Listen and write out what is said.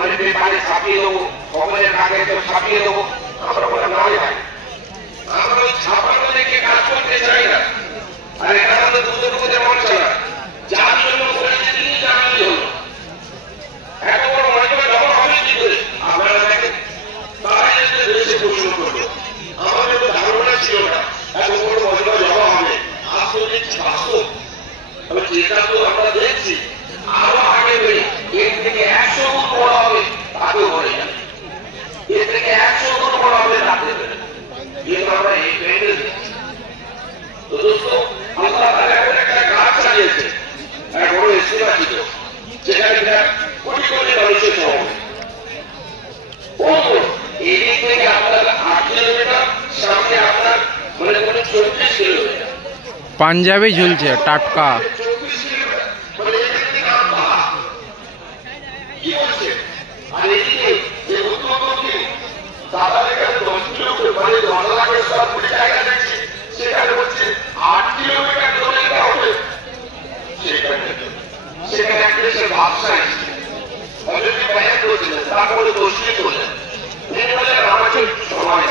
মানে পেপারে ছাপিয়ে দেবো, খবরের কাগজে ছাপিয়ে দেবো। আমরা বলে নয় ভাই, আমরা ওই ছাপানো দেখে কাজ করতে চাই না। আর এটা আমাদের দুটো যেমন চলা, যার জন্য করেছে তিনি জানালি হলো। এত বড় মজমা জমা হবে কি করে? আপনারা দেখেন, তারাই দেশে প্রশ্ন করলো। আমাদের তো ধারণা ছিল না এত বড় মজমা জমা হবে। আসলে দেখছি বাস্তব। তবে যেটা তো আমরা দেখছি আরো আগে বেড়ে এর থেকে 100 গুণ বড় হবে, তাতেও বলে যাবে। এর থেকে 100 গুণ বড় হবে, তাতে বেড়ে কিন্তু আমরা এই ট্রেন্ডে দেখছি। তো দোস্ত, আল্লাহ তাআলা এমন একটা কাজ চালিয়েছে, এক বড় ইস্তিমা ছিল, যেখানে কোটি কোটি মানুষের সমাবেশ। এদিক থেকে আপনার 8 কিলোমিটার, সামনে আপনার মনে করেন 34 কিলোমিটার পাঞ্জাবি ঝুলছে টাটকা। কি বলছে? আর এদিকে যে উত্তরপন্থী দাদা এখানে 10 কিলোমিটার মানে 10 লাখের স্কয়ার ফুটের জায়গা দেখছি, সেখানে বলছে 8 কিলোমিটার দূরে এটা হবে। সেখানে এক দেশের ভাবসা এসছে, অলরেডি ব্যান করেছিলেন, তারপরে দোষী করলেন। তিনি বললেন আমাকে সময়